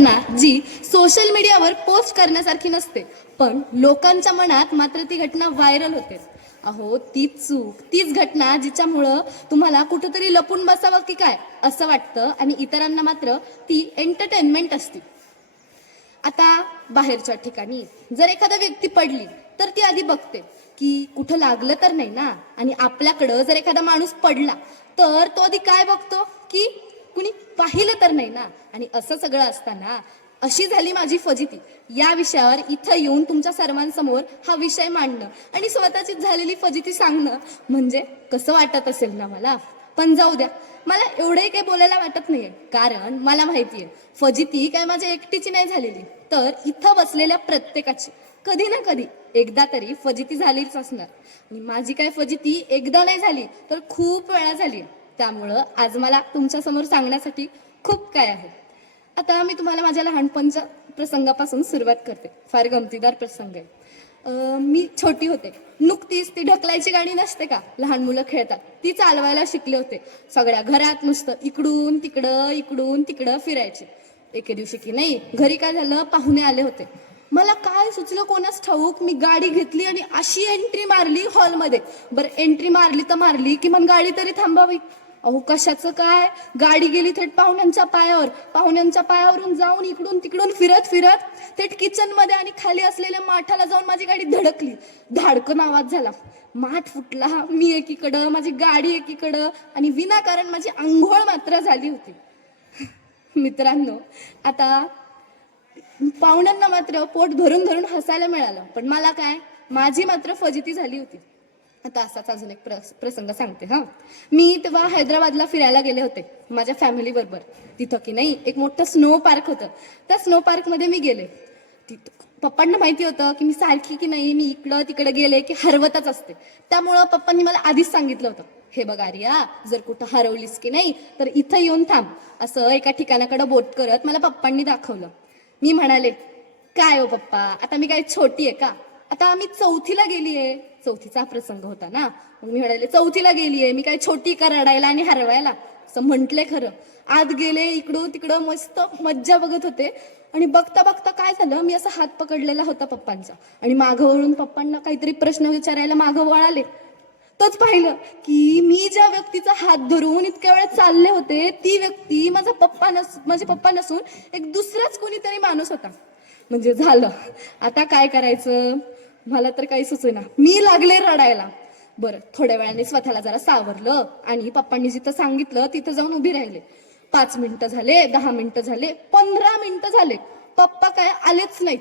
ना जी सोशल मीडियावर पोस्ट करण्यासारखी नसते, पण लोकांच्या मनात मात्र ती घटना व्हायरल होते. अहो, तीच चूक, तीच घटना जिच्यामुळं तुम्हाला कुठंतरी लपून बसावं की काय असं वाटतं आणि इतरांना मात्र ती एंटरटेनमेंट असते. आता बाहेरच्या ठिकाणी जर एखादा व्यक्ती पडली तर ती आधी बघते की कुठं लागलं तर नाही ना, आणि आपल्याकडं जर एखादा माणूस पडला तर तो आधी काय बघतो की कुणी पाहिलं तर नाही ना. आणि असं सगळं असताना अशी झाली माझी फजिती या विषयावर इथं येऊन तुमच्या सर्वांसमोर हा विषय मांडणं आणि स्वतःची झालेली फजिती सांगणं म्हणजे कसं वाटत असेल ना मला. पण जाऊ द्या, मला एवढंही काही बोलायला वाटत नाहीये, कारण मला माहितीये फजिती काय माझ्या एकटीची नाही झालेली, तर इथं बसलेल्या प्रत्येकाची कधी ना कधी एकदा तरी फजिती झालीच असणार. आणि माझी काय फजिती एकदा नाही झाली तर खूप वेळा झाली. त्यामुळं आज मला तुमच्या समोर सांगण्यासाठी खूप काय आहे. आता मी तुम्हाला माझ्या लहानपणच्या प्रसंगापासून सुरुवात करते. फार गमतीदार प्रसंग आहे. मी छोटी होते, नुकतीच ती ढकलायची गाडी नसते का, लहान मुलं खेळतात, ती चालवायला शिकले होते. सगळ्या घरात नुसतं इकडून तिकडं फिरायचे. एके दिवशी की नाही घरी काय झालं, पाहुणे आले होते. मला काय सुचलं कोणास ठाऊक, मी गाडी घेतली आणि अशी एंट्री मारली हॉलमध्ये. बरं, एंट्री मारली तर मारली की मग गाडी तरी थांबावी. अहो, कशाचं काय, गाडी गेली थेट पाहुण्यांच्या पायावर. पाहुण्यांच्या पायावरून जाऊन इकडून तिकडून फिरत फिरत थेट किचन मध्ये आणि खाली असलेल्या माठाला जाऊन माझी गाडी धडकली. धाडकन आवाज झाला, माठ फुटला, मी एकीकडं, माझी गाडी एकीकडं, आणि विनाकारण माझी आंघोळ मात्र झाली होती. मित्रांनो, आता पाहुण्यांना मात्र पोट धरून धरून हसायला मिळालं, पण मला काय, माझी मात्र फजिती झाली होती. आता असाच अजून एक प्रसंग सांगते. मी तेव्हा हैदराबादला फिरायला गेले होते माझ्या फॅमिली बरोबर. तिथं की नाही एक मोठं स्नो पार्क होतं. त्या स्नो पार्क मध्ये मी गेले. तिथं पप्पांना माहिती होतं की मी सारखी की नाही, मी इकडं तिकडे गेले की हरवतच असते. त्यामुळं पप्पांनी मला आधीच सांगितलं होतं, हे बघ आर्या, जर कुठं हरवलीस की नाही तर इथं येऊन थांब. असं एका ठिकाणाकडे बोट करत मला पप्पांनी दाखवलं. मी म्हणाले, काय हो पप्पा, आता मी काय छोटी आहे का, आता मी चौथीला गेलीये. चौथीचा प्रसंग होता ना. मग मी म्हणाले, चौथीला गेलीये, मी काय छोटी का रडायला आणि हरवायला. असं म्हंटले. खरं आत गेले, इकडून तिकडं मस्त मज्जा बघत होते. आणि बघता बघता काय झालं, मी असा हात पकडलेला होता पप्पांचा आणि मागं वळून पप्पांना काहीतरी प्रश्न विचारायला मागं वळाले. तोच पाहिलं की मी ज्या व्यक्तीचा हात धरून इतक्या वेळा चालले होते, ती व्यक्ती माझे पप्पा नसून एक दुसराच कोणीतरी माणूस होता. म्हणजे झालं, आता काय करायचं मला तर काही सुचेना. मी लागले रडायला. बरं, थोड्या वेळाने स्वतःला जरा सावरलं आणि पप्पांनी जिथं सांगितलं तिथं जाऊन उभी राहिले. 5 मिनिटं झाले, 10 मिनिटं झाले, 15 मिनिटं झाले, पप्पा काय आलेच नाहीत.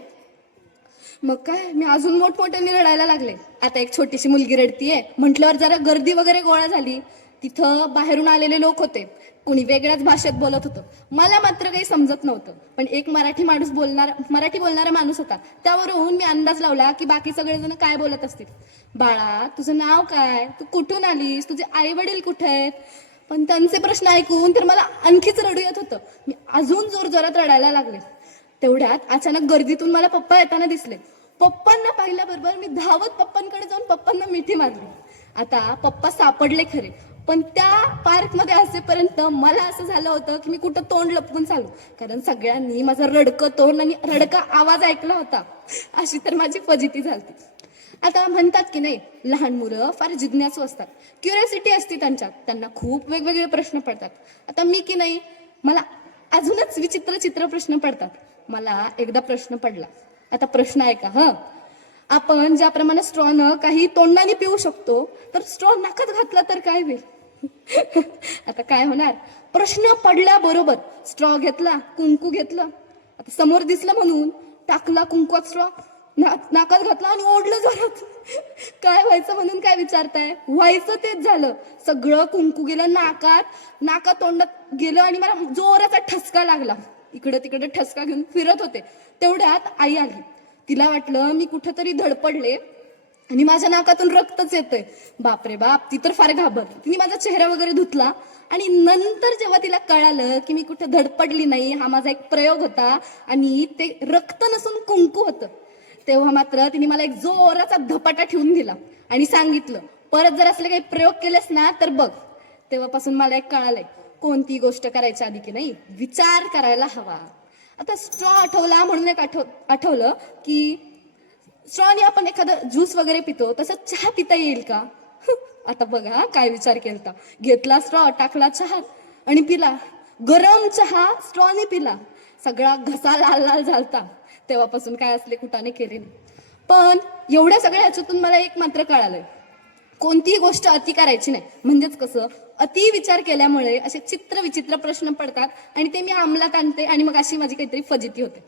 मग काय, मी अजून मोठमोठ्याने रडायला लागले. आता एक छोटीशी मुलगी रडतीये म्हटल्यावर जरा गर्दी वगैरे गोळा झाली. तिथं बाहेरून आलेले लोक होते, कुणी वेगळ्याच भाषेत बोलत होतं. मला मात्र काही समजत नव्हतं, पण एक मराठी बोलणारा माणूस होता. त्यावरून मी अंदाज लावला की बाकी सगळेजण काय बोलत असतील. बाळा, तुझं नाव काय, तू कुठून आलीस, तुझे आई वडील कुठे आहेत. पण त्यांचे प्रश्न ऐकून तर मला आणखीच रडू येत होतं. मी अजून जोर जोरात रडायला लागले. तेवढ्यात अचानक गर्दीतून मला पप्पा येताना दिसले. पप्पांना पाहिल्याबरोबर मी धावत पप्पांकडे जाऊन पप्पांना मिठी मारली. आता पप्पा सापडले खरे, पण त्या पार्क मध्ये असेपर्यंत मला असं झालं होतं की मी कुठं तोंड लपवून चालू, कारण सगळ्यांनी माझं रडकं तोंड आणि रडका आवाज ऐकला होता. अशी तर माझी फजिती झाली. आता म्हणतात की नाही, लहान मुलं फार जिज्ञासू असतात, क्युरियोसिटी असते त्यांच्यात, त्यांना खूप वेगवेगळे प्रश्न पडतात. आता मी की नाही, मला अजूनच विचित्र प्रश्न पडतात. मला एकदा प्रश्न पडला. आता प्रश्न आहे का, आपण ज्याप्रमाणे स्ट्रॉनं काही तोंडाने पिऊ शकतो, तर स्ट्रॉ नाकात घातला तर काय होईल. आता काय होणार, प्रश्न पडल्याबरोबर स्ट्रॉ घेतला, कुंकू घेतलं, आता समोर दिसलं म्हणून टाकला कुंकवात स्ट्रॉ, नाकात घातला आणि ओढलं जोरात. काय व्हायचं म्हणून काय विचारताय, व्हायचं तेच झालं. सगळं कुंकू गेलं नाकात, तोंडात गेलं आणि मला जोराचा ठसका लागला. इकडं तिकडे ठसका घेऊन फिरत होते. तेवढ्यात आई आली. तिला वाटलं मी कुठंतरी धडपडले आणि माझ्या नाकातून रक्तच येतंय. बापरे बाप, ती तर फार घाबरली. तिने माझा चेहरा वगैरे धुतला आणि नंतर जेव्हा तिला कळालं की मी कुठं धडपडली नाही, हा माझा एक प्रयोग होता आणि ते रक्त नसून कुंकू होतं, तेव्हा मात्र तिने मला एक जोराचा धपाटा ठेवून दिला आणि सांगितलं, परत जर असले काही प्रयोग केलेस ना तर बघ. तेव्हापासून मला एक कळालंय, कोणती गोष्ट करायच्या आधी की नाही विचार करायला हवा. आता स्ट्रॉ आठवला म्हणून एक आठवलं की स्ट्रॉने आपण एखादं ज्यूस वगैरे पितो, तसं चहा पिता येईल का? आता बघा काय विचार केलता. घेतला स्ट्रॉ, टाकला चहा आणि पिला. गरम चहा स्ट्रॉने पिला. सगळा घसा लाल लाल झालता. तेव्हापासून काय असले कुटाने केले नाही. पण एवढ्या सगळ्या ह्याच्यातून मला एक मात्र कळालंय, कोणतीही गोष्ट अति करायची नाही. म्हणजेच कसं, अति विचार केल्यामुळे असे चित्र विचित्र प्रश्न पडतात आणि ते मी अंमलात आणते आणि मग अशी माझी काहीतरी फजिती होते.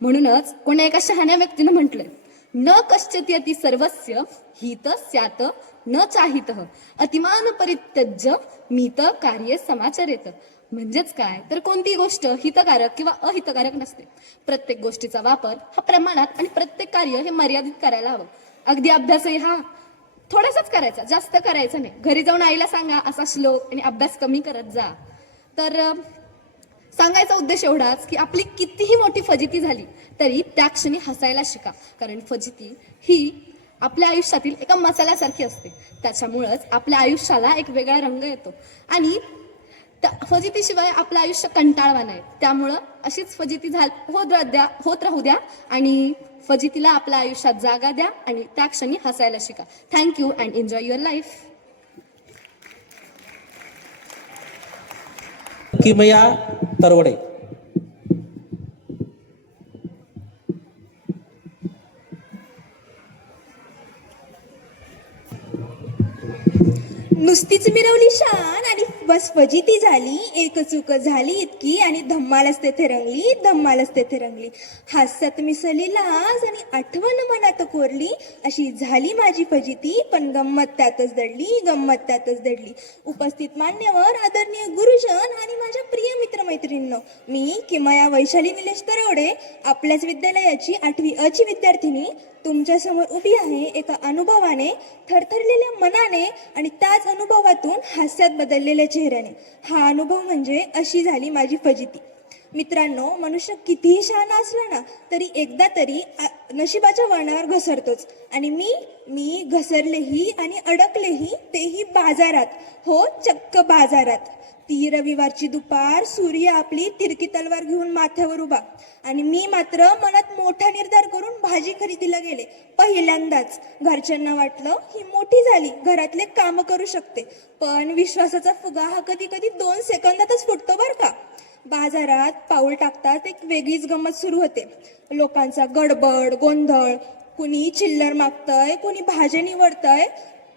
म्हणूनच कोण्या एका शहाण्या व्यक्तीनं म्हटलंय, न कश्चित यती सर्वस्य हित स्यात न चाहित अतिमान परित्यज्य मीत कार्य समाचरेत. म्हणजेच काय तर कोणतीही गोष्ट हितकारक किंवा अहितकारक नसते. प्रत्येक गोष्टीचा वापर हा प्रमाणात आणि प्रत्येक कार्य हे मर्यादित करायला हवं. अगदी अभ्यासही हा थोडासाच करायचा, जास्त करायचा नाही. घरी जाऊन आईला सांगा असा श्लोक आणि अभ्यास कमी करत जा. तर सांगायचा उद्देश एवढाच की आपली कितीही मोठी फजिती झाली तरी त्या क्षणी हसायला शिका. कारण फजिती ही आपल्या आयुष्यातील एका मसाल्यासारखी असते. त्याच्यामुळंच आपल्या आयुष्याला एक वेगळा रंग येतो आणि फजितीशिवाय आपलं आयुष्य कंटाळवाणं आहे. त्यामुळं अशीच फजिती होत राहू द्या आणि फजितीला आपल्या आयुष्यात जागा द्या आणि त्या क्षणी हसायला शिका. Thank you and enjoy your life. किमया तरवडे. नुसतीच मिरवली शान आणि बस फजिती झाली. एक चूक झाली इतकी आणि धम्मालच तेथे रंगली. हास्यात मिसळली लाज आणि आठवण मनात कोरली. अशी झाली माझी फजिती, पण गंमत त्यातच दडली. उपस्थित मान्यवर, आदरणीय गुरुजन आणि माझ्या प्रिय मित्रमैत्रिणींनो, मी किमया वैशाली निलेश तरवडे, आपल्याच विद्यालयाची 8वी अ ची विद्यार्थिनी, तुमच्या समोर उभी आहे एका अनुभवाने, थरथरलेल्या मनाने आणि त्याच अनुभवातून हास्यात बदललेल्या चेहऱ्याने. हा अनुभव म्हणजे अशी झाली माझी फजिती. मित्रांनो, मनुष्य कितीही शहाणा असला ना तरी एकदा तरी नशिबाच्या वळणावर घसरतोच. आणि मी घसरलेही आणि अडकलेही, तेही बाजारात. हो, चक्क बाजारात. ती रविवारची दुपार, सूर्य आपली तिरकी तलवार घेऊन माथ्यावर उभा आणि मी मात्र मनात मोठा निर्धार करून भाजी खरेदीला गेले. पहिल्यांदाच. घरच्यांना वाटलं ही मोठी झाली, घरातले काम करू शकते. पण विश्वासाचा फुगा हा कधी कधी 2 सेकंदातच फुटतो बरं का. बाजारात पाऊल टाकतात एक वेगळीच गंमत सुरू होते. लोकांचा गडबड गोंधळ, कुणी चिल्लर मागतंय, कुणी भाज्या निवडतंय,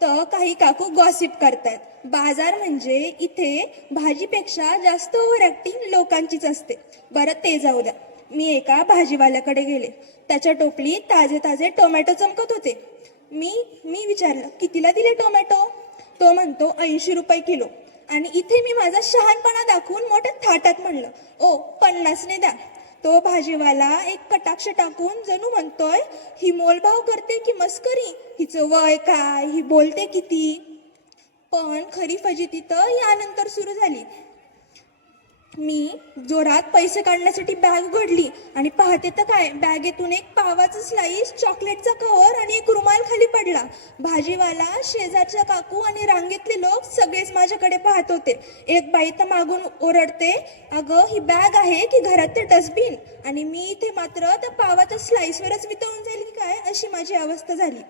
तर काही काकू गॉसिप करतायत. बाजार म्हणजे इथे भाजीपेक्षा जास्त ओव्हर ऍक्टिंग लोकांचीच असते. बरं, ते जाऊ द्या. मी एका भाजीवाल्याकडे गेले. त्याच्या टोपलीत ताजे ताजे टोमॅटो चमकत होते. मी विचारलं, कितीला दिले टोमॅटो? तो म्हणतो 80 रुपये किलो. आणि इथे मी माझा शहाणपणा दाखवून मोठ्या थाटात म्हणलं, ओ 50 ने द्या. तो भाजीवाला एक कटाक्ष टाकून जणू म्हणतोय, ही मोलभाव करते की मस्करी, हिचं वय काय, ही बोलते किती. पण खरी फजिती तर यानंतर सुरू झाली. मी जोरात पैसे काढण्यासाठी बॅग उघडली आणि पाहते तर काय, बॅगेतून एक पावाचं स्लाईस, चॉकलेटचा कव्हर आणि एक रुमाल खाली पडला. भाजीवाला, शेजारच्या काकू आणि रांगेतले लोक सगळेच माझ्याकडे पाहत होते. एक बाई तर मागून ओरडते, अगं ही बॅग आहे की घरात ते डस्टबिन? आणि मी इथे मात्र त्या पावाच्या स्लाईसवरच वितळून जाईल की काय, अशी माझी अवस्था झाली.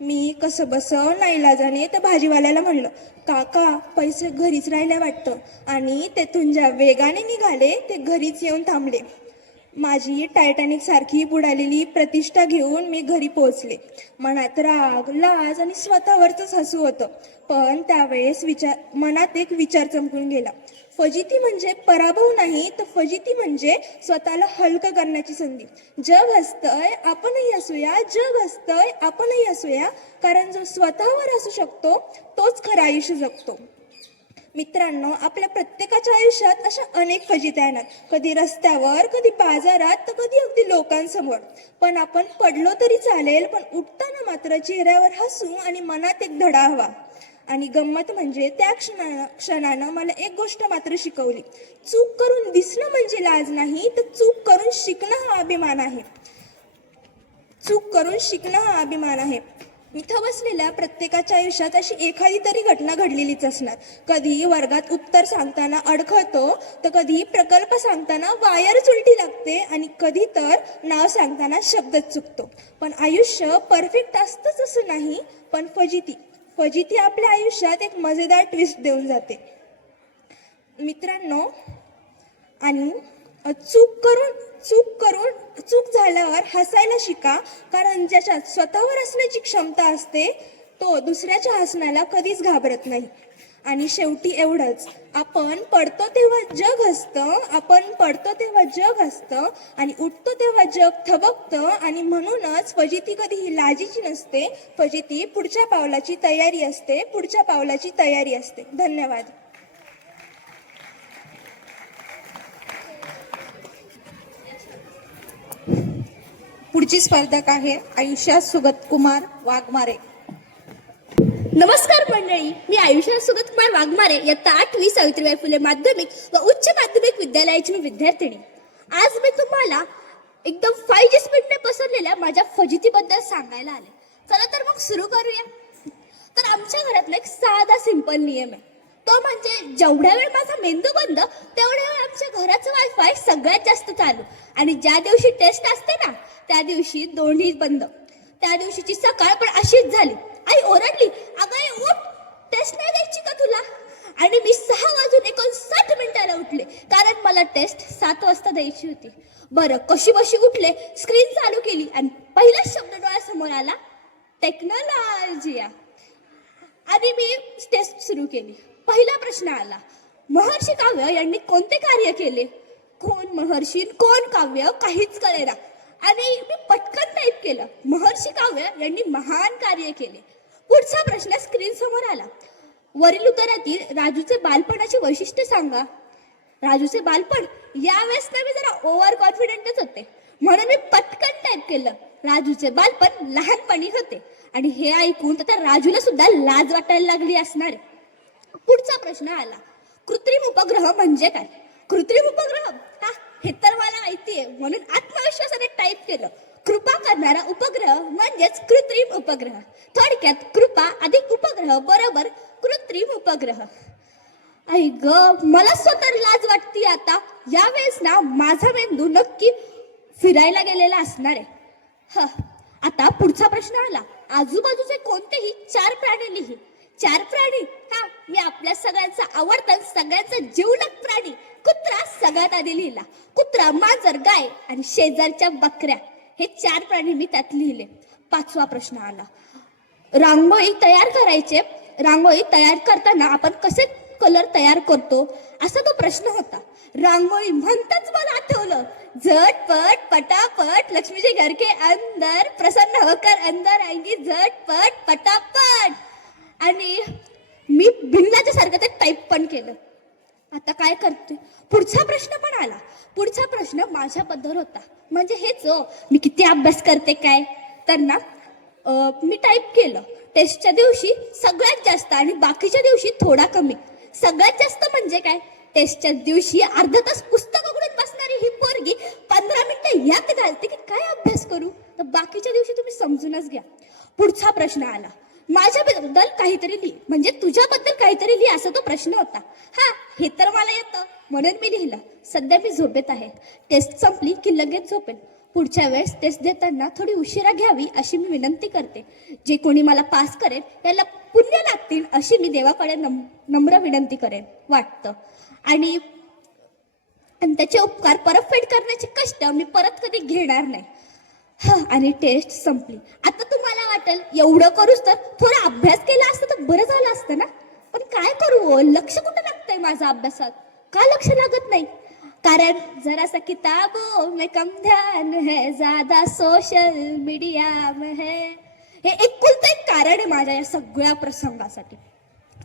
मी कसं बसं नाईलाजाने त्या भाजीवाल्याला म्हणलं, काका पैसे घरीच राहिल्या वाटतं. आणि तेथून ज्या वेगाने निघाले ते घरीच येऊन थांबले. माझी टायटॅनिक सारखी बुडालेली प्रतिष्ठा घेऊन मी घरी पोहोचले. मनात राग, लाज आणि स्वतःवरच हसू होतं. पण त्यावेळेस मनात एक विचार चमकून गेला. फजिती म्हणजे पराभव नाही, तर फजिती म्हणजे स्वतःला हलकं करण्याची संधी. जग हसतंय, आपणही हसूया. जग हसतंय, आपणही हसूया. कारण जो स्वतःवर हसू शकतो तोच खरं आयुष्य जगतो. मित्रांनो, आपल्या प्रत्येकाच्या आयुष्यात अशा अनेक फजित्या येणार. कधी रस्त्यावर, कधी बाजारात, तर कधी अगदी लोकांसमोर. पण आपण पडलो तरी चालेल, पण उठताना मात्र चेहऱ्यावर हसू आणि मनात एक धडा हवा. आणि गंमत म्हणजे त्या क्षणानं मला एक गोष्ट मात्र शिकवली. चूक करून दिसणं म्हणजे लाज नाही, तर चूक करून शिकणं हा अभिमान आहे. इथं बसलेल्या प्रत्येकाच्या आयुष्यात अशी एखादी तरी घटना घडलेलीच असणार. कधी वर्गात उत्तर सांगताना अडखळतो, तर कधी प्रकल्प सांगताना वायरच उलटी लागते, आणि कधी तर नाव सांगताना शब्दच चुकतो. पण आयुष्य परफेक्ट असतंच असं नाही. पण फजिती आपल्या आयुष्यात एक मजेदार ट्विस्ट देऊन जाते मित्रांनो. आणि चूक झाल्यावर हसायला शिका, कारण ज्याच्यात स्वतःवर हसण्याची क्षमता असते तो दुसऱ्याच्या हसण्याला कधीच घाबरत नाही. आणि शेवटी एवढंच, आपण पडतो तेव्हा जग हसतं आणि उठतो तेव्हा जग थबकतं. आणि म्हणूनच फजिती कधीही लाजीची नसते. फजिती पुढच्या पावलाची तयारी असते. धन्यवाद. पुढची स्पर्धक आहे आयुष्या सुगत कुमार वाघमारे. नमस्कार मंडळी, मी आयुष्या सुगत कुमार वाघमारे, इयत्ता 8वी सावित्रीबाई फुले माध्यमिक व उच्च माध्यमिक विद्यालयाची मी विद्यार्थिनी. आज मी तुम्हाला एकदम 5G स्पीडने पसरलेल्या माझ्या फजितीबद्दल सांगायला आले. चला तर मग सुरू करूया. तर आमच्या घरातला एक साधा सिंपल नियम आहे, तो म्हणजे जेवढ्या वेळ माझा मेंदू बंद तेवढ्या वेळ आमच्या घराचं वायफाय सगळ्यात जास्त चालू. आणि ज्या दिवशी टेस्ट असते ना, त्या दिवशी दोन्ही बंद. त्या दिवशीची सकाळ पण अशीच झाली. आई ओरडली, अगं आई उठ, टेस्ट नाही द्यायची का तुला? आणि मी 6:59 उठले, कारण मला टेस्ट 7 वाजता द्यायची होती. बरं, कशी बशी उठले, स्क्रीन चालू केली आणि पहिला शब्द डोळ्यासमोर आला, टेक्नॉलॉजी. आणि मी टेस्ट सुरू केली. पहिला प्रश्न आला, महर्षी काव्य यांनी कोणते कार्य केले? कोण महर्षी कोण काव्य काहीच कळेना. आणि मी पटकन टाईप केलं, महर्षी काव्य यांनी महान कार्य केले. पुढचा प्रश्न स्क्रीन समोर आला, वरील उत्तरातील राजूचे बालपणाची वैशिष्ट्य सांगा. राजूचे बालपण, यावेळेस ना मी जरा ओव्हर कॉन्फिडेंटच होते, म्हणून मी पटकन टाईप केलं, राजूचे बालपण लहानपणी होते. आणि हे ऐकून तर राजूला सुद्धा लाज वाटायला लागली असणार. पुढचा प्रश्न आला, कृत्रिम उपग्रह म्हणजे काय? कृत्रिम उपग्रह, हा हे तर मला माहितीये, म्हणून आत्मविश्वासाने टाईप केलं, कृपा करणारा उपग्रह म्हणजेच कृत्रिम उपग्रह. थोडक्यात कृपा अधिक उपग्रह बरोबर कृत्रिम उपग्रह. आई ग, मला स्वतः लाज वाटते आता. यावेळेस ना माझा मेंदू नक्की फिरायला गेलेला असणार आहे. आता पुढचा प्रश्न आला, आजूबाजूचे कोणतेही 4 प्राणी लिही. 4 प्राणी, हा मी आपल्या सगळ्यांचा आवडता, सगळ्यांचा जीवलग प्राणी कुत्रा सगळ्यात आधी लिहिला. कुत्रा, मांजर, गाय आणि शेजारच्या बकऱ्या, हे 4 प्राणी मी त्यात लिहिले. 5वा प्रश्न आला, रांगोळी तयार करायचे. रांगोळी तयार करताना आपण कसे कलर तयार करतो, असा तो प्रश्न होता. रांगोळी म्हणताच मला आठवलं, झटपट पटापट लक्ष्मीचे घर के अंदर प्रसन्न होकर अंदर आएंगी, झटपट पटापट. आणि मी भिन्नाच्या सारखं ते टाईप पण केलं. आता काय करते? पुढचा प्रश्न पण आला. पुढचा प्रश्न माझ्याबद्दल होता, म्हणजे हेच मी किती अभ्यास करते काय. तर ना मी टाईप केलं, टेस्टच्या दिवशी सगळ्यात जास्त आणि बाकीच्या दिवशी थोडा कमी. सगळ्यात जास्त म्हणजे काय? टेस्टच्या दिवशी अर्धा तास पुस्तक उघडून बसणारी ही पोरगी 15 मिनिटं यात घालते की काय अभ्यास करू. तर बाकीच्या दिवशी तुम्ही समजूनच घ्या. पुढचा प्रश्न आला, माझ्याबद्दल काहीतरी लिही, म्हणजे तुझ्याबद्दल काहीतरी लिही, असा तो प्रश्न होता. हा हे तर मला येतं, म्हणून मी लिहिलं, सध्या मी झोपेत आहे. टेस्ट संपली की लगेच झोपेल. पुढच्या वेळेस टेस्ट देताना थोडी उशिरा घ्यावी अशी मी विनंती करते. जे कोणी मला पास करेल त्याला पुण्य लागतील अशी मी देवाकडे नम्र विनंती करेन वाटतं. आणि त्याचे उपकार परतफेड करण्याचे कष्ट मी परत कधी घेणार नाही. आणि टेस्ट संपली. आता तुम्हाला वाटेल एवढं करूच तर थोडा अभ्यास केला असता तर बरं झालं असतं ना. पण काय करू, लक्ष कुठं लागतंय माझ्या अभ्यासात? का लक्ष लागत नाही? कारण जरासा किताबों में कम ध्यान है, ज्यादा सोशल मीडिया में है. हे एकुलतं एक कारण आहे माझ्या या सगळ्या प्रसंगासाठी.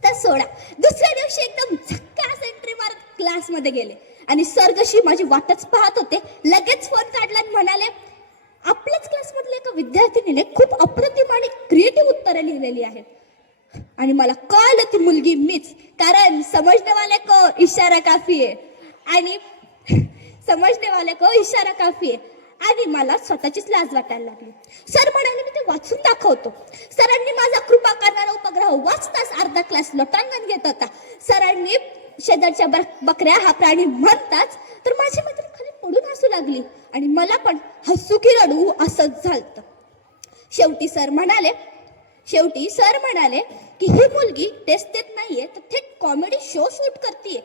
तर सोडा, दुसऱ्या दिवशी एकदम झक्कास एंट्री मारत क्लासमध्ये गेले आणि सर जशी माझी वाटच पाहत होते, लगेच फोन काढला आणि म्हणाले, आपल्याच क्लासमधल्या एका विद्यार्थिनीने खूप अप्रतिम आणि क्रिएटिव्ह उत्तरं लिहिलेली आहेत. आणि मला कळलं ती मुलगी मीच, कारण समजने वाले को इशारा काफी आहे. आणि समजने वाले को इशारा काफी आहे. आणि मला स्वतःचीच लाज वाटायला लागली. सर म्हणाले मी ते वाचून दाखवतो. सरांनी माझा कृपा करणारा उपग्रह वाचताच अर्धा क्लास लोटांगण घेत होता. सरांनी शेजारच्या बकऱ्या हा प्राणी म्हणताच तर माझी मैत्रीण खाली पडून हसू लागली आणि मला पण हसू की रडू असंच झालं. शेवटी सर म्हणाले की ही मुलगी टेस्ट देत नाहीये तर थेट कॉमेडी शो शूट करते.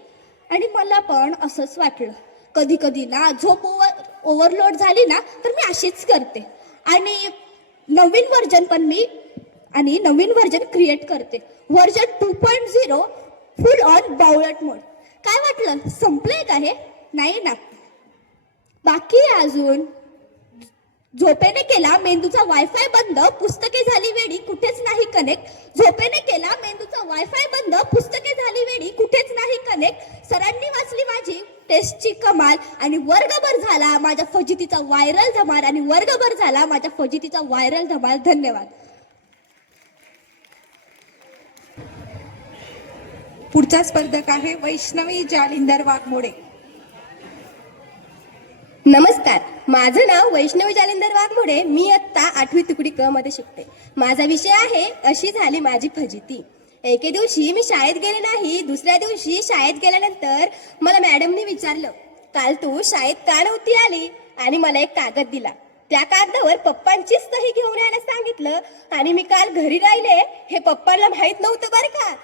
आणि मला पण असंच वाटलं. कधी कधी ना झोप ओव्हरलोड झाली ना तर मी अशीच करते आणि नवीन व्हर्जन क्रिएट करते. व्हर्जन 2.0 फुल ऑन बावळट मोड. काय वाटलं संपलंय का हे? नाही ना, बाकी आहे अजून. झोपेने केला मेंदूचा वायफाय बंद, पुस्तके झाली वेडी, कुठेच नाही कनेक्ट. झोपेने केला मेंदूचा वायफाय बंद, पुस्तके झाली वेडी, कुठेच नाही कनेक्ट. सरांनी वाचली माझी टेस्टची कमाल आणि वर्गभर झाला माझ्या फजितीचा व्हायरल धमाल. धन्यवाद. पुढचा स्पर्धक आहे वैष्णवी जालिंदर वाघमोडे. नमस्कार, माझं नाव वैष्णवी जालिंदर वाघमोडे. मी इयत्ता 8वी तुकडी क मध्ये शिकते. माझा विषय आहे अशी झाली माझी फजिती. एके दिवशी मी शाळेत गेले नाही. दुसऱ्या दिवशी शाळेत गेल्यानंतर मला मॅडमनी विचारलं, काल तू शाळेत का नव्हती आली? आणि मला एक कागद दिला. त्या कागदावर पप्पांचीच सही घेऊन यायला सांगितलं. आणि मी काल घरी राहिले हे पप्पांना माहित नव्हतं बरं का.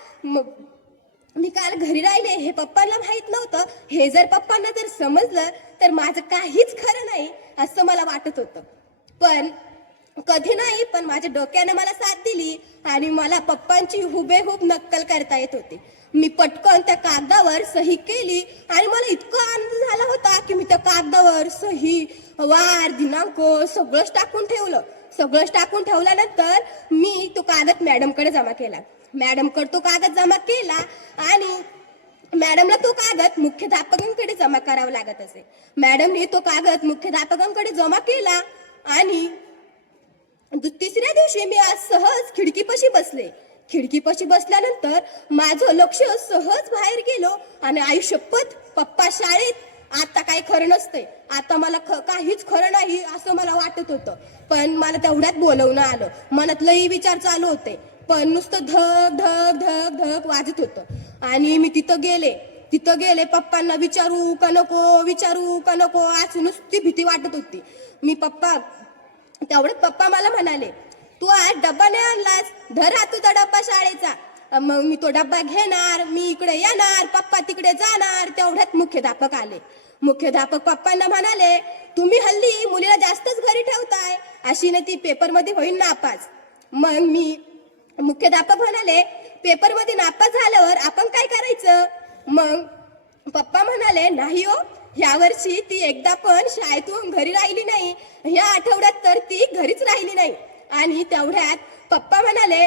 हे जर पप्पांना जर समजलं तर माझं काहीच खरं नाही असं मला वाटत होतं. पण माझ्या डोक्यानं मला साथ दिली आणि मला पप्पांची हुबेहूब नक्कल करता येत होती. मी पटकन त्या कागदावर सही केली आणि मला इतका आनंद झाला होता की मी त्या कागदावर सही, वार, दिनांक सगळंच टाकून ठेवल्यानंतर मी तो कागद मॅडमकडे जमा केला. मॅडमकडे तो कागद जमा केला आणि मॅडमला तो कागद मुख्याध्यापकांकडे जमा करावा लागत असे. मॅडमने तो कागद मुख्याध्यापकांकडे जमा केला आणि तिसऱ्या दिवशी मी आज सहज खिडकीपाशी बसल्यानंतर माझं लक्ष सहज बाहेर गेलो आणि आई शपथ पप्पा शाळेत आता काही खरं नसतंय, आता मला काहीच खरं नाही असं मला वाटत होतं. पण मला तेवढ्यात बोलवणं आलं. मनात लई विचार चालू होते पण नुसतं धक धक धक धक वाजत होतं. आणि मी तिथं गेले पप्पांना विचारू का नको आज नुसती भीती वाटत होती. तेवढ्यात पप्पा मला म्हणाले, तू आज डब्बा नाही आणलास, धर हा तुझा डब्बा शाळेचा. मग मी तो डब्बा घेणार, मी इकडे येणार, पप्पा तिकडे जाणार. तेवढ्यात मुख्याध्यापक आले. मुख्याध्यापक पप्पांना म्हणाले, तुम्ही हल्ली मुलीला जास्तच घरी ठेवताय, अशी नाही ती पेपरमध्ये होईल नापास. मग मी मुख्याध्यापक म्हणाले, पेपरमध्ये नापास झाल्यावर आपण काय करायचं? मग पप्पा म्हणाले, नाही हो, ह्या वर्षी ती एकदा पण शाळेतून घरी राहिली नाही, ह्या आठवड्यात तर ती घरीच राहिली नाही. आणि तेवढ्यात पप्पा म्हणाले,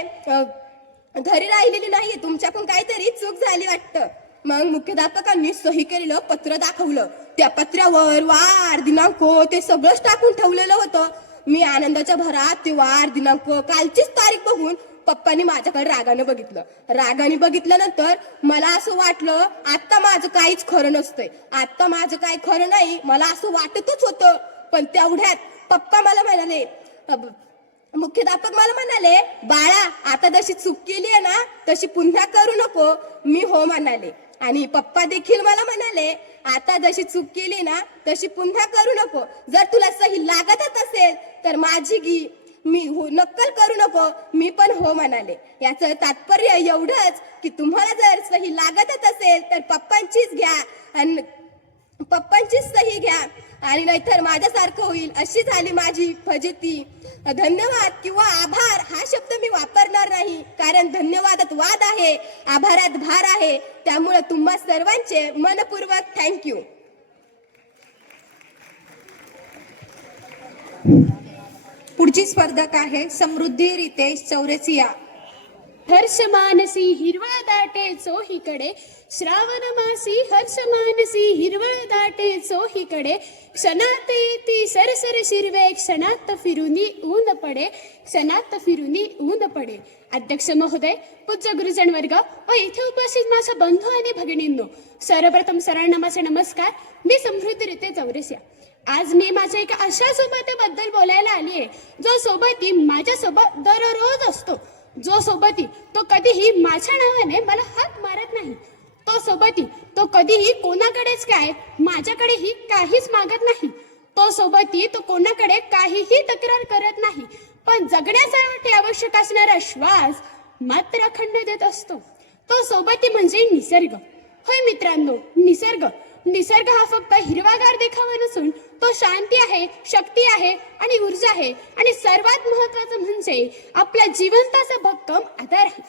घरी राहिलेली नाहीये, तुमच्याकडून काहीतरी चूक झाली वाटतं. मग मुख्याध्यापकांनी सही केलेलं पत्र दाखवलं. त्या पत्रावर वार, दिनांक ते सगळंच टाकून ठेवलेलं होतं. मी आनंदाच्या भरात ते वार, दिनांक, कालचीच तारीख बघून पप्पांनी माझ्याकडे रागाने बघितल्यानंतर मला असं वाटलं आता माझं काहीच खरं नसतंय, आता माझं काही खरं नाही, मला असं वाटतच होतं. पण तेवढ्यात पप्पा मला म्हणाले, मुख्याध्यापक मला म्हणाले, बाळा आता जशी चूक केली आहे ना तशी पुन्हा करू नको. मी हो म्हणाले. आणि पप्पा देखील मला म्हणाले, आता जशी चूक केली ना तशी पुन्हा करू नको. जर तुला सही लागतच असेल तर माझी घे, मी नक्कल करू नको. मी पण हो म्हणाले. याचं तात्पर्य एवढंच की तुम्हाला जर सही लागतच असेल तर पप्पांचीच घ्या आणि पप्पांचीच सही घ्या आणि नाहीतर माझ्यासारखं होईल. अशी झाली माझी फजिती. धन्यवाद किंवा आभार हा शब्द मी वापरणार नाही, कारण धन्यवादात वाद आहे, आभारात भार आहे. त्यामुळे तुम्हा सर्वांचे मनपूर्वक थँक्यू. पुढची स्पर्धक आहे समृद्धी रितेश चौरसिया. हर्ष मानसी हिरवळ दाटे चोहीकडे, श्रावण मासी हर्ष मानसी हिरवळ दाटे चोहीकडे, क्षणात येती सरसर शिरवे, क्षणात फिरुनी ऊन पडे. अध्यक्ष महोदय, पूज्य गुरुजन वर्ग व इथे उपस्थित माझ्या बंधू आणि भगिनींनो, सर्वप्रथम सरांना माझे नमस्कार. मी समृद्धी रितेश चौरसिया. आज मी माझ्या एका अशा सोबतीबद्दल बोलायला आली आहे जो सोबती माझ्यासोबत दररोज असतो. जो सोबती तो कधीही माझ्या नावाने मला हाक मारत नाही. तो सोबती तो कधीही कोणाकडेच काय माझ्याकडेही काहीच मागत नाही. तो सोबती तो कोणाकडे काहीही तक्रार करत नाही, पण जगण्यासाठी आवश्यक असणारा श्वास मात्र अखंड देत असतो. तो सोबती म्हणजे निसर्ग. होय मित्रांनो, निसर्ग हा फक्त हिरवागार देखावा नसून तो शांती आहे, शक्ती आहे आणि ऊर्जा आहे आणि सर्वात महत्वाचं म्हणजे आपल्या जिवंताचा भक्कम आधार आहे.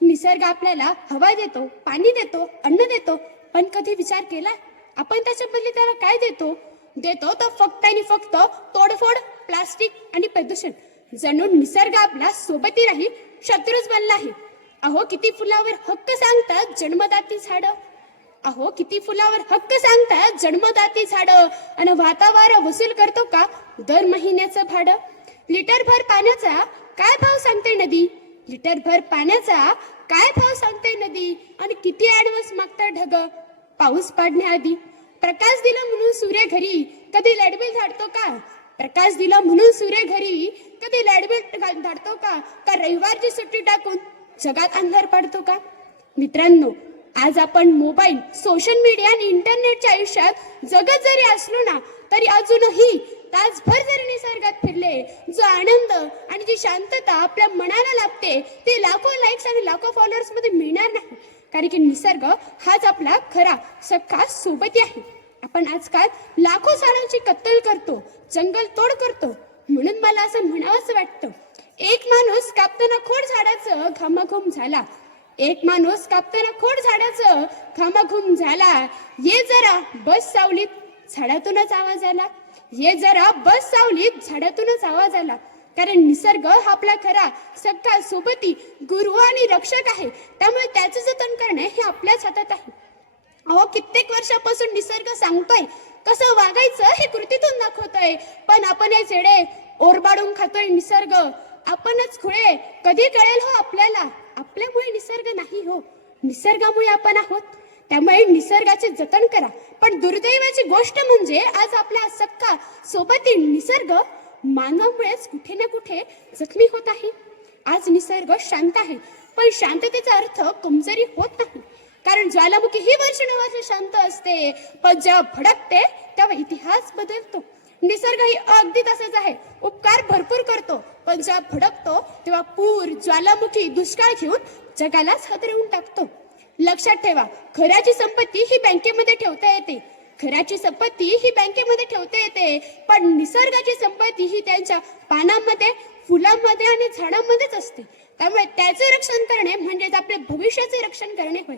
निसर्ग आपल्याला हवा देतो, पाणी देतो, अन्न देतो, पण कधी विचार केला आपण त्याच्या बदली त्याला काय देतो? देतो तर फक्त आणि फक्त तोडफोड, प्लास्टिक आणि प्रदूषण. जणू निसर्ग आपला सोबती नाही, शत्रूच बनला आहे. अहो किती फुलावर हक्क सांगतात जन्मदाती झाडं. अहो किती फुलावर हक्क सांगतात जन्मदाती झाडं, आणि वातावारा वसूल करतो का दर महिन्याचं भाडं. लिटरभर पाण्याचा काय भाव सांगते नदी, लिटरभर पाण्याचा काय भाव सांगते नदी, आणि किती ऍडव्हान्स मागतात ढग पाऊस पाडण्याआधी. प्रकाश दिला म्हणून सूर्य घरी कधी लाईटबिल झाडतो का? प्रकाश दिला म्हणून सूर्य घरी कधी लाईटबिल धाडतो का? का रविवारची सुट्टी टाकून जगात अंधार पडतो का? मित्रांनो, आज आपण मोबाईल, सोशल मीडिया आणि इंटरनेटच्या आयुष्यात जगत जरी असलो ना, तरी अजूनही तासभर जरी निसर्गात फिरले, जो आनंद आणि जी शांतता आपल्या मनाला लाभते ती लाखो लाईक्स आणि लाखो फॉलोअर्स मध्ये मिळणार नाही. कारण की निसर्ग हाच आपला खरा सख्खा सोबती आहे. आपण आजकाल लाखो झाडांची कत्तल करतो, जंगल तोड करतो. म्हणून मला असं म्हणावंसं वाटतं, एक माणूस कापताना खोड झाडाचं घामाघूम झाला, एक माणूस कापताना खोड झाडाचं घामाघूम झाला. ये जरा बस सावलीत झाडातूनच आवाज आला, ये जरा बस सावलीत झाडातूनच आवाज आला. कारण निसर्ग हा आपला खरा सख्खा सोबती, गुरु आणि रक्षक आहे. त्यामुळे त्याचं जतन करणे हे आपल्याच हातात आहे. अहो कित्येक वर्षापासून निसर्ग सांगतोय कसं वागायचं हे कृतीतून दाखवतोय, पण आपण हे चेडे ओरबाडून खातोय निसर्ग. आपणच खुळे. कधी कळेल हो आपल्याला, आपल्यामुळे निसर्ग नाही हो, निसर्गामुळे आपण आहोत. त्यामुळे निसर्गाचे जतन करा. पण दुर्दैवाची गोष्ट म्हणजे आज आपला सख्खा सोबती निसर्ग मानवामुळेच कुठे ना कुठे जखमी होत आहे. आज निसर्ग शांत आहे, पण शांततेचा अर्थ कमजोरी होत नाही. कारण ज्वालामुखी ही वर्षानुवर्ष शांत असते, पण जेव्हा भडकते तेव्हा इतिहास बदलतो. निसर्ग ही अगदी तसंच आहे. उपकार भरपूर करतो, पण जेव्हा भडकतो तेव्हा पूर, ज्वालामुखी, दुष्काळ घेऊन जगालाच हादरवून टाकतो. लक्षात ठेवा, घराची संपत्ती ही बँकेमध्ये ठेवता येते, घराची संपत्ती ही बँकेमध्ये ठेवता येते, पण निसर्गाची संपत्ती ही त्यांच्या पानांमध्ये, फुलांमध्ये आणि झाडांमध्येच असते. त्यामुळे त्याचे रक्षण करणे म्हणजेच आपले भविष्याचे रक्षण करणे होय.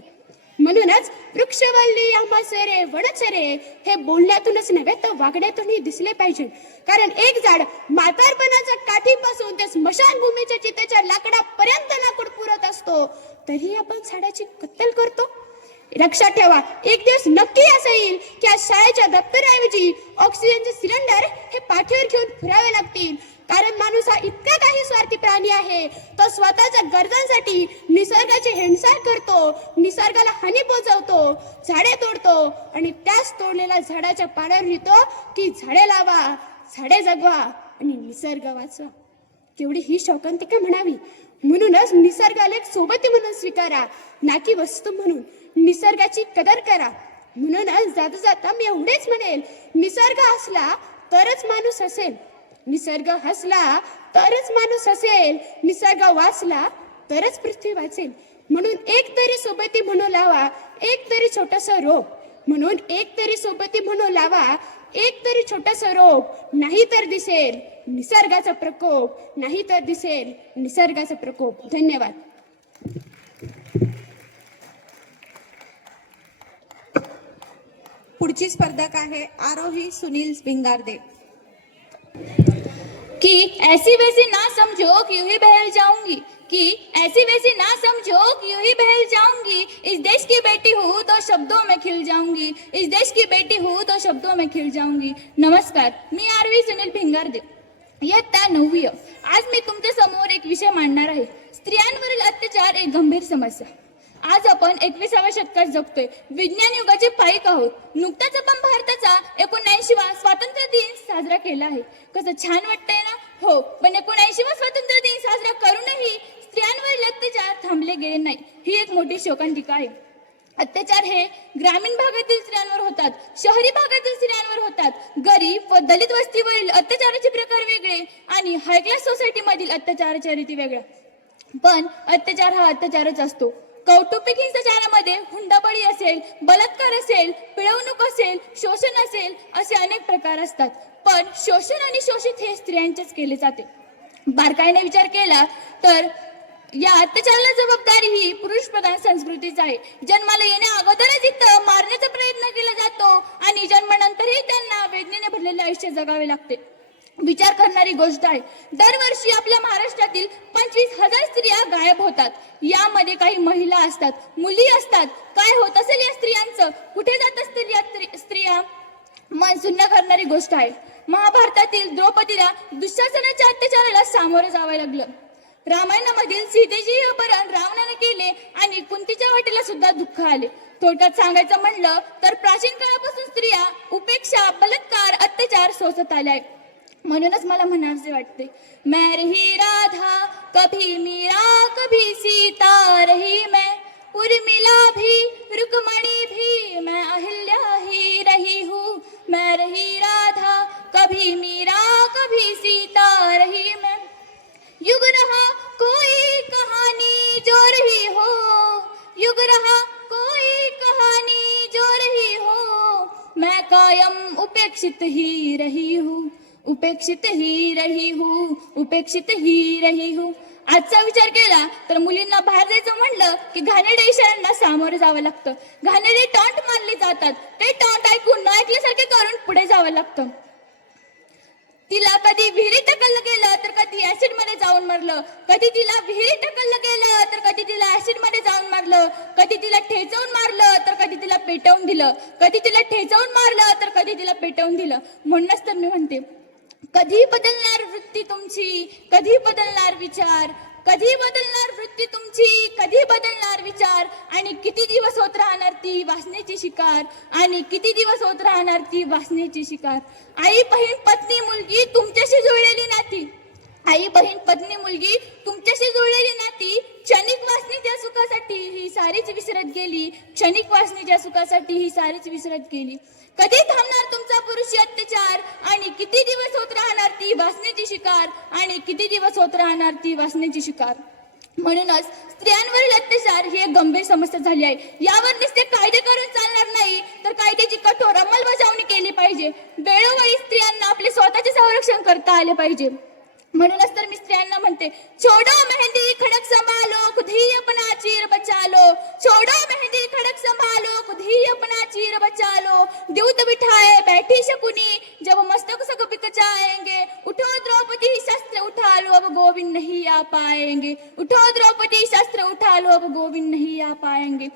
म्हणूनच वृक्षवल्ली आंबासरे वनचरे हे बोलण्यातूनच नव्हे तर वागण्यातूनही दिसले पाहिजे. कारण एक झाड म्हातारपणाच्या काठीपासून ते स्मशानभूमीच्या चितेच्या लाकडापर्यंत लाकूड पुरत असतो, तरी आपण झाडाची कत्तल करतो. लक्षात ठेवा, एक दिवस नक्की असं येईल की आज शाळेच्या दप्तराऐवजी ऑक्सिजनचे सिलेंडर हे पाठीवर घेऊन फिरावे लागतील. कारण माणूस हा इतका काही स्वार्थी प्राणी आहे, तो स्वतःच्या गरजांसाठी निसर्गाची हेळसाळ करतो, निसर्गाला हानी पोचवतो, झाडे तोडतो आणि त्याच तोडलेल्या झाडाच्या पाण्यावर लिहितो की झाडे लावा, झाडे जगवा आणि निसर्ग वाचवा. केवढी ही शौकांतिका म्हणावी. म्हणूनच निसर्गाला एक सोबती म्हणून स्वीकारा, ना की वस्तू म्हणून. निसर्गाची कदर करा. म्हणूनच जाता जाता मी एवढेच म्हणेल, निसर्ग हसला तरच माणूस हसेल, निसर्ग हसला तरच माणूस हसेल, निसर्ग वाचला तरच पृथ्वी वाचेल. म्हणून एक तरी सोबती म्हणू लावा, एक तरी छोटंसं रोप. म्हणून एक तरी सोबती म्हणू लावा, एक तरी छोटंसं रोप. नाही तर दिसेल निसर्गाचा प्रकोप, नाही तर दिसेल निसर्गाचा प्रकोप. धन्यवाद. पुढची स्पर्धक आहे आरोही सुनील भिंगारदे. कि ऐसी वैसी ना समझो कि यूं ही बहल जाऊंगी, कि ऐसी वैसी ना समझो कि यूं ही बहल जाऊंगी. इस देश की बेटी हूँ तो शब्दों में खिल जाऊंगी, इस देश की बेटी हूँ तो शब्दों में खिल जाऊंगी. नमस्कार, मी आरोही सुनील भिंगारदे, इयत्ता 9वी. आज मी तुमच्या समोर एक विषय मांडणार आहे. स्त्रियांवरील अत्याचार एक गंभीर समस्या. आज आपण 21व्या शतकात जगतोय. विज्ञान युगाचे पाईक आहोत. नुकताच आपण भारताचा 79वा स्वातंत्र्य दिन साजरा केला आहे. कसं छान वाटतंय ना? हो, पण 79वा स्वातंत्र्य दिन साजरा करूनही स्त्रियांवरील अत्याचार थांबले गेले नाही. ही एक मोठी शोकांतिका आहे. अत्याचार हे ग्रामीण भागातील स्त्रियांवर होतात, शहरी भागातील स्त्रियांवर होतात. गरीब व दलित वस्तीवरील अत्याचाराचे प्रकार वेगळे आणि हाय क्लास सोसायटी मधील अत्याचाराच्या रीती वेगळ्या. पण अत्याचार हा अत्याचारच असतो. कौटुंबिक हिंसाचारामध्ये हुंडाबळी असेल, बलात्कार असेल, पिळवणूक असेल, शोषण असेल, असे अनेक प्रकार असतात. पण शोषण आणि शोषित हे स्त्रियांचेच केले जाते. बारकाईने विचार केला तर या अत्याचाराला जबाबदारी ही पुरुष प्रधान संस्कृतीच आहे. जन्माला येण्या अगोदरच इथं मारण्याचा प्रयत्न केला जातो आणि जन्मानंतरही त्यांना वेदनेने भरलेले आयुष्य जगावे लागते. विचार करणारी गोष्ट आहे. दरवर्षी आपल्या महाराष्ट्रातील 25,000 स्त्रिया गायब होतात. यामध्ये काही महिला असतात, मुली असतात. काय होत असेल या स्त्रियांचं? कुठे जात असतील या स्त्रिया? मन सुन्न करणारी गोष्ट आहे. महाभारतातील द्रौपदीला दुःशासनाच्या अत्याचाराला सामोरं जावं लागलं. रामायणामधील सीतेची अपहरण रावणाने केले आणि कुंतीच्या वाटेला सुद्धा दुःख आले. थोडक्यात सांगायचं म्हणलं तर प्राचीन काळापासून स्त्रिया उपेक्षा, बलात्कार, अत्याचार सोसत आल्या आहेत. म्हणूनच मला म्हणायचे वाटते, मैं रही राधा कभी मीरा कभी सीता रही मैं, उर्मिला भी रुक्मणी भी मैं अहिल्या ही रही हूँ. मैं रही राधा कभी मीरा कभी सीता रही मैं, युग रहा कोई कहानी जो रही हो, युग रहा कोई कहानी जो रही हो, मैं कायम उपेक्षित ही रही हूँ, उपेक्षित ही रही हूँ, उपेक्षित ही रही हूँ. आजचा विचार केला तर मुलींना बाहेर जायचं म्हणलं की घाणेरड्या इशाऱ्यांना सामोरं जावं लागतं. घाणेरडे टॉन्ट मारले जातात. ते टॉन्ट ऐकून न ऐकल्यासारखे करून पुढे जावं लागतं. तिला कधी विहिरीत टाकलं गेलं तर कधी ऍसिड मध्ये जाऊन मारलं, कधी तिला विहिरीत टाकलं गेलं तर कधी तिला ऍसिड मध्ये जाऊन मारलं, कधी तिला ठेचवून मारलं तर कधी तिला पेटवून दिलं, कधी तिला ठेचवून मारलं तर कधी तिला पेटवून दिलं. म्हणूनच तर मी म्हणते, कधी बदलणार वृत्ती तुमची, कधी बदलणार विचार, कधी बदलणार वृत्ती तुमची, कधी बदलणार विचार, आणि किती दिवस होत राहणार ती वासनेची शिकार, आणि किती दिवस होत राहणार ती वासनेची शिकार. आई, बहीण, पत्नी, मुलगी तुमच्याशी जुळलेली नाती, आई, बहीण, पत्नी, मुलगी तुमच्याशी जुळलेली नाती क्षणिक वासनेच्या सुखासाठी ही सारीच विसरत गेली, क्षणिक वासनेच्या सुखासाठी ही सारीच विसरत गेली. कधी थांबणार तुमचा पुरुषी अत्याचार, आणि किती दिवस होत राहणार ती वासनेची शिकार, आणि किती दिवस होत राहणार ती वासनेची शिकार. म्हणूनच स्त्रियांवरील अत्याचार ही एक गंभीर समस्या झाली आहे. यावर नुसते कायदे करून चालणार नाही, तर कायद्याची कठोर अंमलबजावणी केली पाहिजे. वेळोवेळी स्त्रियांना आपले स्वतःचे संरक्षण करता आले पाहिजे. म्हणूनच तर मी स्त्रियांना म्हणते, छोडो मेहंदी खडक संभालो खुद ही अपना चीर बचा लो, छोडो मेहंदी खडक संभालो खुद ही अपना चीर बचा लो, दूत बिठाए बैठी शकुनी जब मस्तक सब बिक जाएंगे, उठो द्रौपदी शस्त्र उठा लो अब गोविंद नहीं आ पाएंगे, उठो द्रौपदी शस्त्र उठा लो अब गोविंद नहीं आ पाएंगे.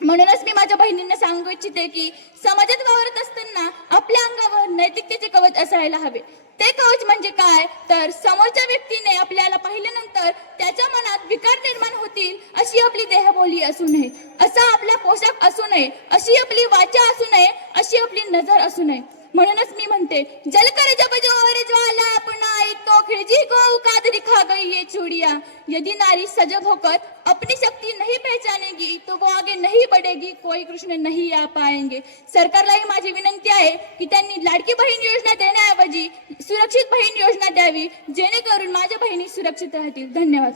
म्हणूनच मी माझ्या बहिणींना सांगू इच्छिते की समाजात वावरत असताना आपल्या अंगावर नैतिकतेचे कवच असायला हवे. ते कवच म्हणजे काय तर समोरच्या व्यक्तीने आपल्याला पाहिल्यानंतर त्याच्या मनात विकार निर्माण होतील अशी आपली देहबोली असू नये, असा आपला पोशाख असू नये, अशी आपली वाचा असू नये, अशी आपली नजर असू नये. म्हणूनच मी म्हणते, जल कर जब जोहर ज्वाला अपनाई तो खिड़जी को औकात दिखा गई ये चूड़िया, यदि नारी सजग होकर अपनी शक्ति नहीं पहचानेगी तो वो आगे नहीं बढ़ेगी, कोई कृष्ण नहीं आ पाएंगे. सरकारलाही माझी विनंती आहे की त्यांनी लाडकी बहीण योजना देण्याऐवजी सुरक्षित बहीण योजना द्यावी, जेणेकरून माझ्या बहिणी सुरक्षित राहतील. धन्यवाद.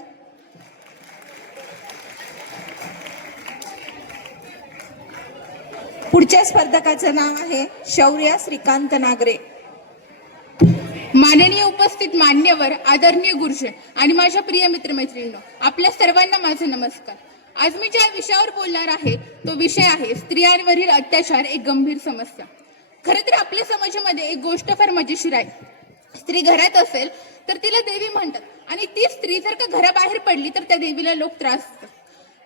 पुढच्या स्पर्धकाचं नाव आहे शौर्य श्रीकांत नागरे. माननीय उपस्थित मान्यवर, आदरणीय गुरुजन आणि माझ्या प्रिय मित्रमैत्रिणींनो, आपल्या सर्वांना माझे नमस्कार. आज मी ज्या विषयावर बोलणार आहे तो विषय आहे स्त्रियांवरील अत्याचार, एक गंभीर समस्या. खरं तर आपल्या समाजामध्ये एक गोष्ट फार मजेशीर आहे. स्त्री घरात असेल तर तिला देवी म्हणतात, आणि ती स्त्री जर का घराबाहेर पडली तर त्या देवीला लोक त्रास देतात.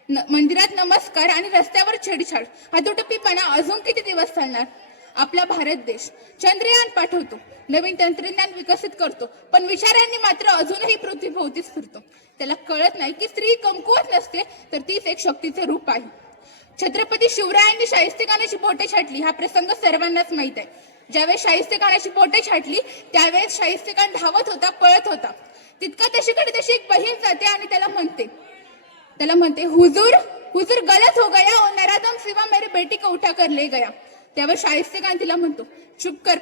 मंदिरात नमस्कार आणि रस्त्यावर छेडछाड, हा दुटप्पीपणा अजून किती दिवस चालणार. आपला भारत देश चंद्रयान पाठवतो, नवीन तंत्रज्ञान विकसित करतो, पण विचारांनी मात्र अजूनही पृथ्वीभोवतीच फिरतो. त्याला कळत नाही की स्त्री कमकुवत नसते, तर तीच एक शक्तीचे रूप आहे. छत्रपती शिवरायांनी शाहिस्तेखानाची बोटे छाटली हा प्रसंग सर्वांनाच माहित आहे. ज्यावेळेस शाहिस्तेखानाची बोटे छाटली त्यावेळेस शाहिस्तेखान धावत होता, पळत होता. तितका त्याच्याकडे तशी एक बहीण जाते आणि त्याला म्हणते हुजूर हुजूर गलत हो गया और नरादम सिवा मेरे बेटी को उठा कर ले गया. त्यावर शाहिस्तेखान तिला म्हणतो, चुप कर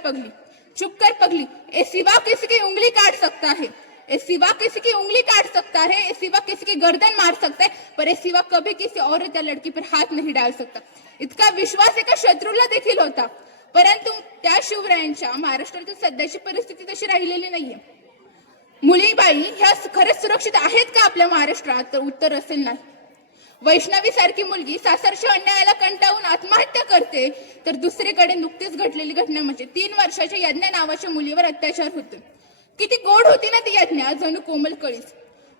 पगली, ए सिवा किसी की उंगली काट सकता है, ए सिवा किसी की उंगली काट सकता है, ए सिवा किसी की गर्दन मार सकता है, पर ए सिवा कभी किसी औरत या लड़की पर हाथ नहीं डाल सकता. इतका विश्वास एका शत्रूला देखील होता. परंतु त्या शिवरायांच्या महाराष्ट्रातील सध्याची परिस्थिती तशी राहिलेली नाहीये. मुलीबाई ह्या खरंच सुरक्षित आहेत का आपल्या महाराष्ट्रात? तर उत्तर असेल नाही. वैष्णवी सारखी मुलगी सासरच्या अन्यायाला कंटाळून आत्महत्या करते, तर दुसरीकडे नुकतीच घडलेली घटना म्हणजे 3 वर्षाच्या यज्ञा नावाच्या मुलीवर अत्याचार होतो. किती गोड होती ना ती यज्ञा, जणू कोमल कळीस.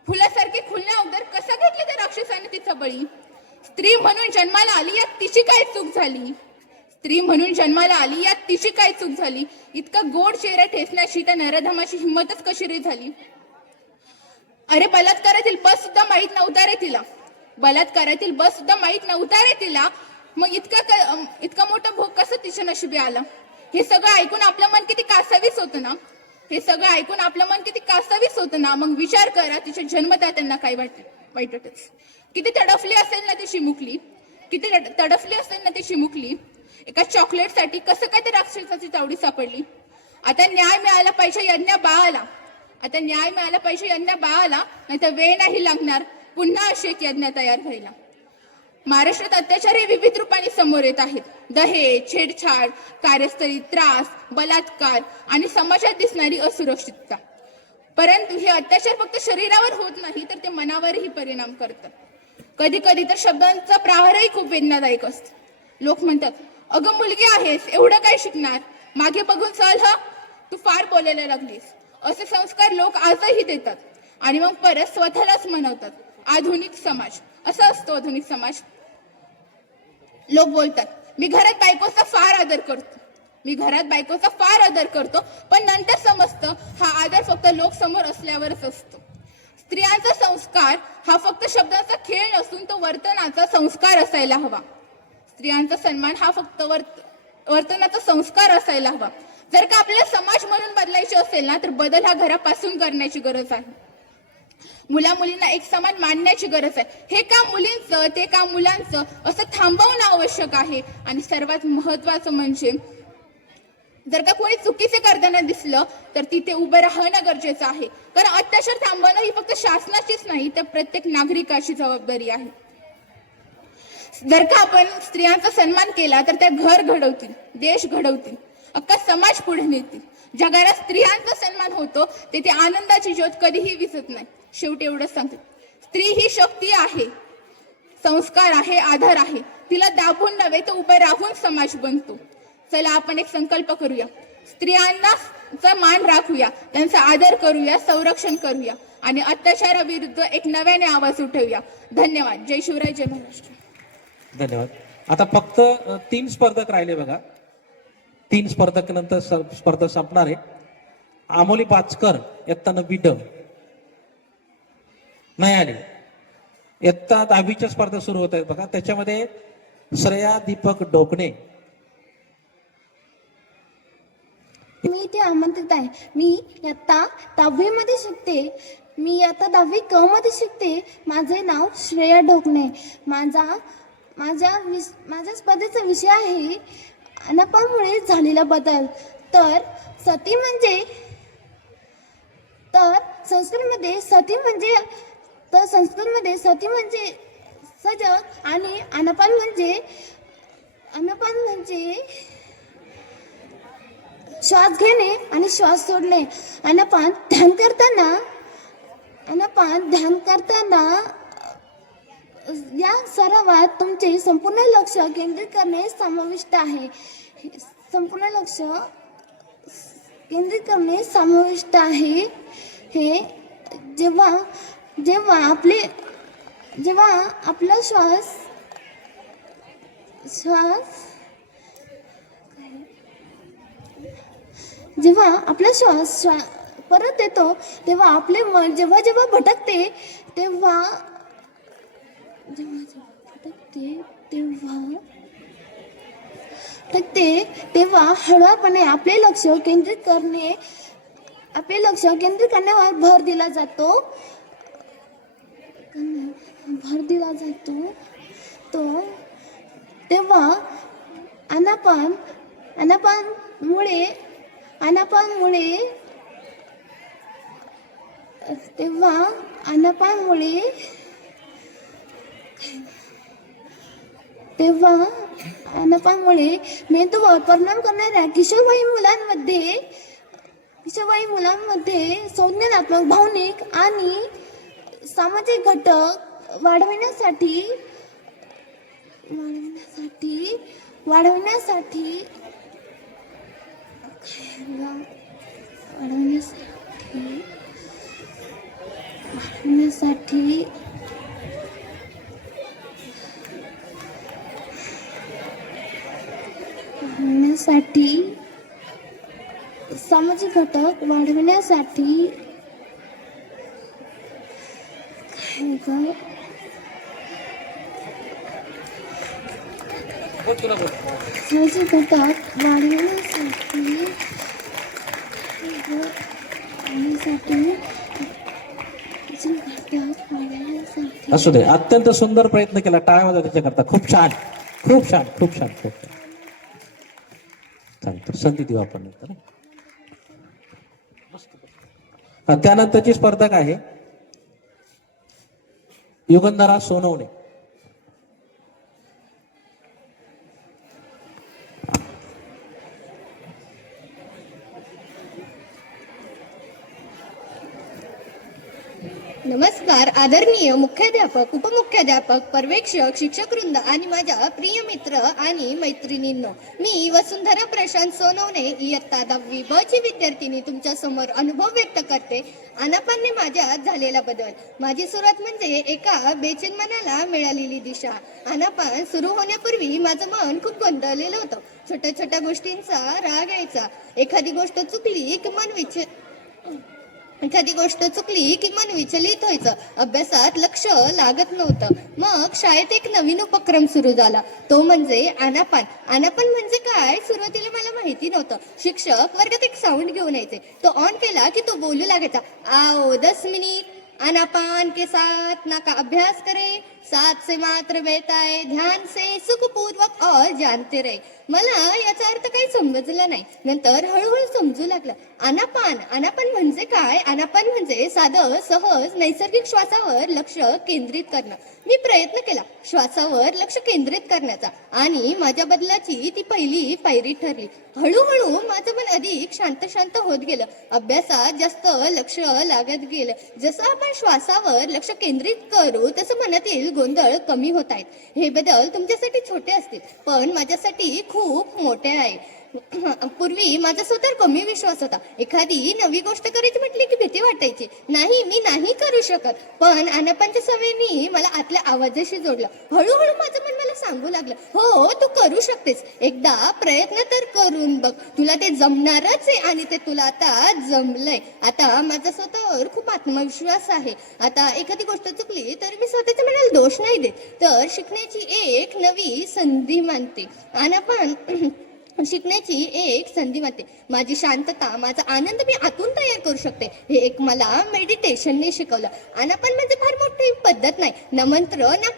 फुलासारखी खुलण्या अवदर कसा घेतला त्या राक्षसाने तिचा बळी. स्त्री म्हणून जन्माला आली यात तिची काय चूक झाली. इतका गोड चेहरा ठेचण्याची त्या नरधमाची हिंमतच कशी रे झाली. अरे बलात्कारातील बस सुद्धा माहीत नव्हता रे तिला. मग इतका मोठा भोग कसं तिच्या नशिबी आला. हे सगळं ऐकून आपलं मन किती कासावीस होतं ना. मग विचार करा तिच्या जन्मदात्यांना काय वाईटच. किती तडफली असेल ना ती चिमुकली. एका चॉकलेटसाठी कसं काय त्या राक्षसाची तावडी सापडली. आता न्याय मिळाला पाहिजे यज्ञा बाळाला, नाही तर वेळ नाही लागणार पुन्हा अशी एक यज्ञ तयार व्हायला. महाराष्ट्रात अत्याचार हे विविध रूपाने समोर येत आहेत. दहेज, छेडछाड, कार्यस्थळी त्रास, बलात्कार आणि समाजात दिसणारी असुरक्षितता. परंतु हे अत्याचार फक्त शरीरावर होत नाही, तर ते मनावरही परिणाम करतात. कधी कधी तर शब्दांचा प्रहारही खूप वेदनादायक असतो. लोक म्हणतात, अगं मुलगी आहेस, एवढं काय शिकणार, मागे बघून चल ह, तू फार बोलायला लागलीस. असे संस्कार लोक आजही देतात आणि मग परत स्वतःलाच म्हणवतात आधुनिक समाज. असा असतो आधुनिक समाज. लोक बोलतात, मी घरात बायकोचा फार आदर करतो, पण नंतर समजतं हा आदर फक्त लोक समोर असल्यावरच असतो. स्त्रियांचा संस्कार हा फक्त शब्दांचा खेळ नसून तो वर्तनाचा संस्कार असायला हवा. स्त्रियांचा सन्मान हा फक्त वर्तनाचा संस्कार असायला हवा. जर का आपल्याला समाज म्हणून बदलायचे असेल ना, तर बदल हा घरापासून करण्याची गरज आहे. मुलींना एक समान मानण्याची गरज आहे. हे काम मुलींचं, ते काम मुलांचं असं थांबवणं आवश्यक आहे. आणि सर्वात महत्वाचं म्हणजे जर का कोणी चुकीचे करताना दिसलं तर तिथे उभं राहणं गरजेचं आहे. कारण अत्याचार थांबवणं ही फक्त शासनाचीच नाही, तर प्रत्येक नागरिकाची जबाबदारी आहे. जर का आपण स्त्रियांचा सन्मान केला तर त्या घर घडवतील, देश घडवतील, अख्खा समाज पुढे नेतील. ज्या घरात स्त्रियांचा सन्मान होतो तेथे आनंदाची ज्योत कधीही विझत नाही. शेवटी एवढंच सांगते, स्त्री ही शक्ती आहे, संस्कार आहे, आधार आहे. तिला दाबून नव्हे तर उभे राहून समाज बनतो. चला आपण एक संकल्प करूया, स्त्रियांना मान राखूया, त्यांचा आदर करूया, संरक्षण करूया आणि अत्याचाराविरुद्ध एक नव्याने आवाज उठवूया. धन्यवाद. जय शिवराय, जय महाराष्ट्र. धन्यवाद. आता फक्त 3 स्पर्धक राहिले बघा. 3 स्पर्धक नंतर स्पर्धा संपणार आहे. आमोली पाचकर इयत्ता 9 नाही आली. इयत्ता 10वीच्या स्पर्धा सुरू होत आहेत बघा. त्याच्यामध्ये श्रेया दीपक ढोकणे. मी इथे आमंत्रित आहे. मी इयत्ता 10वी मध्ये शिकते. मी इयत्ता 10वी क मध्ये शिकते. माझे नाव श्रेया ढोकणे. माझ्या स्पर्धेचा विषय आहे अनापामुळे झालेला बदल. तर संस्कृतमध्ये सती म्हणजे सजग आणि अनापान म्हणजे श्वास घेणे आणि श्वास सोडणे. अनापान ध्यान करताना या सरावात तुमचे संपूर्ण लक्ष केंद्रित करणे समाविष्ट आहे. हे जेव्हा आपला श्वास जेव्हा आपला श्वास परत येतो तेव्हा आपले मन जेव्हा जेव्हा भटकते तेव्हा तेव्हा हळूपणे आपले लक्ष केंद्रित करण्यावर भर दिला जातो तो तेव्हा आनापानमुळे मेंदूवर परिणाम करणाऱ्या किशोरवयीन मुलांमध्ये संज्ञानात्मक, भावनिक आणि सामाजिक घटक वाढविण्यासाठी सामाजिक घटक वाढविण्यासाठी असू दे. अत्यंत सुंदर प्रयत्न केला. टाळ्या वाजवा त्याच्याकरता. खूप छान. तर संधी देऊ आपण नंतर. त्यानंतरची स्पर्धक आहे युगंधरा सोनवणे. नमस्कार आदरणीय मुख्याध्यापक, उपमुख्याध्यापक, पर्यवेक्षक, शिक्षकवृंद आणि माझ्या प्रिय मित्र आणि मैत्रिणींनो, मी वसुंधरा प्रशांत सोनवणे इयत्ता 10वी ब ची विद्यार्थिनी तुमच्या समोर अनुभव व्यक्त करते. आनापानने माझ्यात झालेला बदल. माझी सुरुवात म्हणजे एका बेचैन मनाला मिळालेली दिशा. आनापान सुरू होण्यापूर्वी माझं मन खूप गोंधळलेलं होतं. छोट्या छोट्या गोष्टींचा राग यायचा. एखादी गोष्ट चुकली की मन विचलित व्हायचं. अभ्यासात लक्ष लागत नव्हतं. मग शाळेत एक नवीन उपक्रम सुरू झाला, तो म्हणजे आनापान. आनापान म्हणजे काय सुरुवातीला मला माहिती नव्हतं. शिक्षक वर्गात एक साऊंड घेऊन यायचे. तो ऑन केला की तो बोलू लागायचा, आओ 10 मिनिट आनापान के साथ ना का अभ्यास करे, साथ से मात्र बेताए, ध्यान से सुखपूर्वक और जानते रहे. मला याचा अर्थ काही समजला नाही. नंतर हळूहळू समजू लागलं. आनापान म्हणजे काय? आनापान म्हणजे साधं, सहज, नैसर्गिक श्वासावर लक्ष केंद्रित करणं. मी प्रयत्न केला श्वासावर लक्ष केंद्रित करण्याचा आणि माझ्या बदलाची ती पहिली पायरी ठरली. हळूहळू माझं मन अधिक शांत होत गेलं. अभ्यासात जास्त लक्ष लागत गेलं. जसं आपण श्वासावर लक्ष केंद्रित करू तसं मनातील गोंधळ कमी होत आहेत. हे बदल तुमच्यासाठी छोटे असतील पण माझ्यासाठी खूप मोठे आहे. पूर्वी माझा स्वतःवर कमी विश्वास होता. एखादी नवी गोष्ट करायची म्हटली की भीती वाटायची. मी नाही करू शकत. पण आनापानच्या सवयीने मला आतल्या आवाजाशी जोडलं. हळूहळू माझं मन मला सांगू लागलं, हो तू करू शकतेस. एकदा प्रयत्न तर करून बघ. तुला ते जमणारच आहे आणि ते तुला आता जमलंय. आता माझा स्वतःवर खूप आत्मविश्वास आहे. आता एखादी गोष्ट चुकली तर मी स्वतःच्या मनाला दोष नाही देत, तर शिकण्याची एक नवी संधी मानते. आनापान शिकण्याची एक संधी मानते. माझी शांतता, माझा आनंद मी आतून तयार करू शकते. हे एक मला मेडिटेशनने शिकवलं. आनापान म्हणजे फार मोठी पद्धत नाही. न मंत्र ना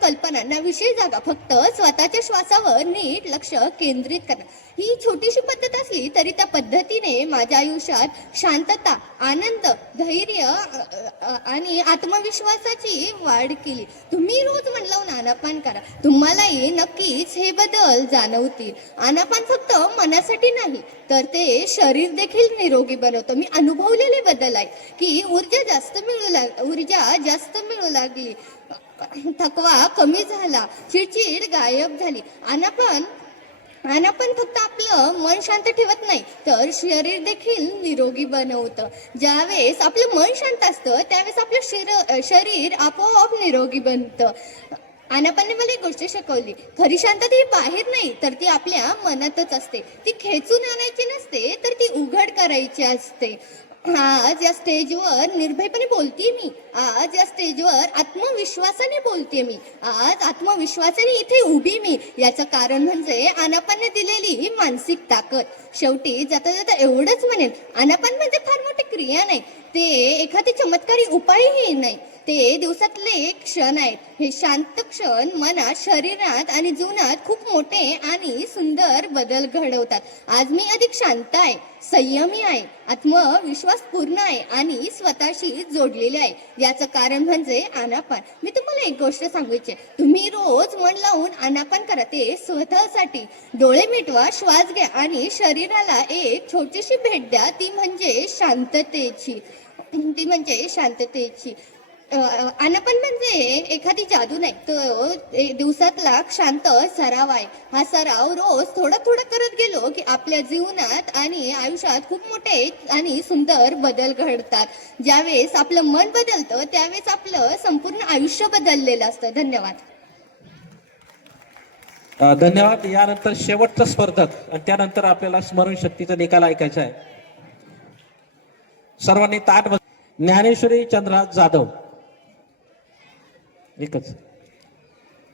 कल्पना ना विषय जागा, फक्त स्वतःच्या श्वासावर नीट लक्ष केंद्रित करणं. ही छोटीशी पद्धत असली तरी त्या पद्धतीने माझ्या आयुष्यात शांतता, आनंद, धैर्य आणि आत्मविश्वासाची वाढ केली. तुम्ही रोज मन लावून आनापान करा. तुम्हालाही नक्कीच हे बदल जाणवतील. आनापान फक्त मनासाठी नाही तर ते शरीर देखील निरोगी बनवतं. मी अनुभवलेले बदल आहे की ऊर्जा जास्त मिळू लागली, थकवा कमी झाला, चिडचिड गायब झाली. आनापान फक्त आपलं मन शांत ठेवत नाही तर शरीर देखील निरोगी बनवतं. ज्यावेळेस आपलं मन शांत असतं त्यावेळेस आपलं शरीर आपोआप निरोगी बनतं. आनापाने मला एक गोष्ट शिकवली, खरी शांतता ही बाहेर नाही तर ती आपल्या मनातच असते. ती खेचून आणायची नसते तर ती उघड करायची असते. आज या स्टेजवर निर्भयपणे बोलतीये मी. आज या स्टेजवर आत्मविश्वासाने बोलतेय मी. आज आत्मविश्वासाने इथे उभी मी. याचं कारण म्हणजे आनापानने दिलेली मानसिक ताकद. शेवटी जाता जाता एवढंच म्हणेन, आनापान म्हणजे फार मोठी क्रिया नाही, ते एखादी चमत्कारी उपायही नाही, ते दिवसातले क्षण आहेत. हे शांत क्षण मनात, शरीरात आणि जीवनात खूप मोठे आणि सुंदर बदल घडवतात. आज मी अधिक शांत आहे, संयमी आहे, आत्मविश्वास पूर्ण आहे आणि स्वतःशी जोडलेले आहे. याचं कारण म्हणजे आनापान. मी तुम्हाला एक गोष्ट सांगू इच्छिते, तुम्ही रोज मन लावून आनापान करा. ते स्वतःसाठी. डोळे मिटवा, श्वास घ्या आणि शरीराला एक छोटीशी भेट द्या. ती म्हणजे शांततेची. आनापान म्हणजे एखादी जादू नाही, तो दिवसातला शांत सराव आहे. हा सराव रोज थोडा थोडा करत गेलो की आपल्या जीवनात आणि आयुष्यात खूप मोठे आणि सुंदर बदल घडतात. ज्यावेळेस आपलं मन बदलतं त्यावेळेस आपलं संपूर्ण आयुष्य बदललेलं असतं. धन्यवाद. धन्यवाद. यानंतर शेवटचं स्पर्धक आणि त्यानंतर आपल्याला स्मरणशक्तीचा निकाल ऐकायचा आहे. सर्वांनी ताट बस. ज्ञानेश्वरी चंद्रहास जाधव. एकच